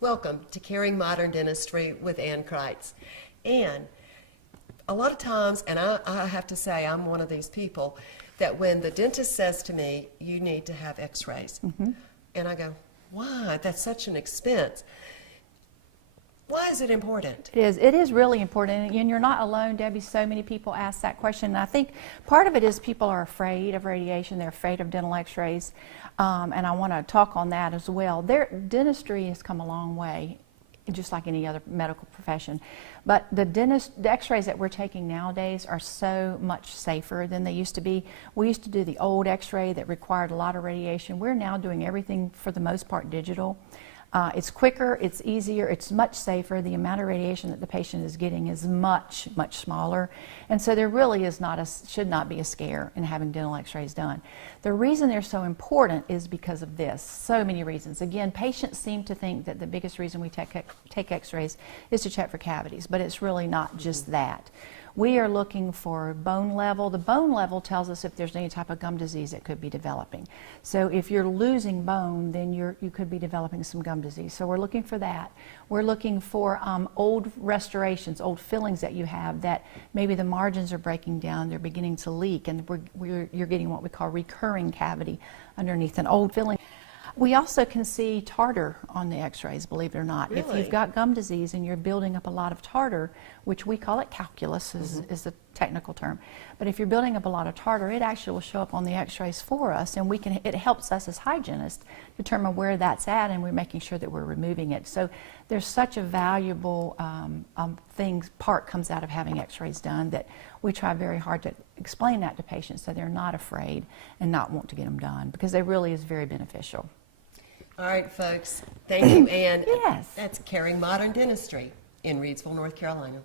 Welcome to Caring Modern Dentistry with Ann Kreitz. And a lot of times, and I have to say I'm one of these people, that when the dentist says to me, you need to have x-rays, and I go, why? That's such an expense. Why is it important? It is really important, and you're not alone, Debbie. So many people ask that question, and I think part of it is people are afraid of radiation. They're afraid of dental x-rays, and I want to talk on that as well. Dentistry has come a long way, just like any other medical profession, but the x-rays that we're taking nowadays are so much safer than they used to be. We used to do the old x-ray that required a lot of radiation. We're now doing everything for the most part digital. It's quicker, it's easier, it's much safer. The amount of radiation that the patient is getting is much, much smaller. And so there really is should not be a scare in having dental x-rays done. The reason they're so important is because of this. So many reasons. Again, patients seem to think that the biggest reason we take x-rays is to check for cavities, but it's really not just that. We are looking for bone level. The bone level tells us if there's any type of gum disease that could be developing. So if you're losing bone, then you could be developing some gum disease. So we're looking for that. We're looking for old restorations, old fillings that you have that maybe the margins are breaking down, they're beginning to leak, and you're getting what we call recurring cavity underneath an old filling. We also can see tartar on the x-rays, believe it or not. Really? If you've got gum disease and you're building up a lot of tartar, which we call it calculus is the technical term, but if you're building up a lot of tartar, it actually will show up on the x-rays for us, and it helps us as hygienists determine where that's at, and we're making sure that we're removing it. So there's such a valuable part comes out of having x-rays done that we try very hard to explain that to patients so they're not afraid and not want to get them done, because they really is very beneficial. All right, folks. Thank you, Ann. Yes. That's Caring Modern Dentistry in Reidsville, North Carolina.